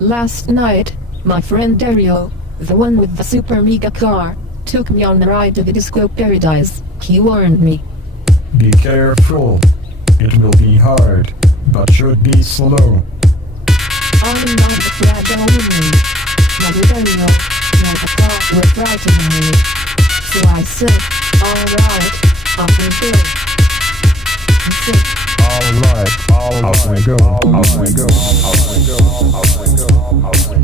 Last night, my friend Dario, the one with the super mega car, took me on a ride to the disco paradise. He warned me. Be careful. It will be hard, but should be slow. I'm not the fragile woman. Mother Dario, no, the car will frighten me. So I said, alright, off we go. He said, Alright, off we go, off we go, off we go, off we go, off we go.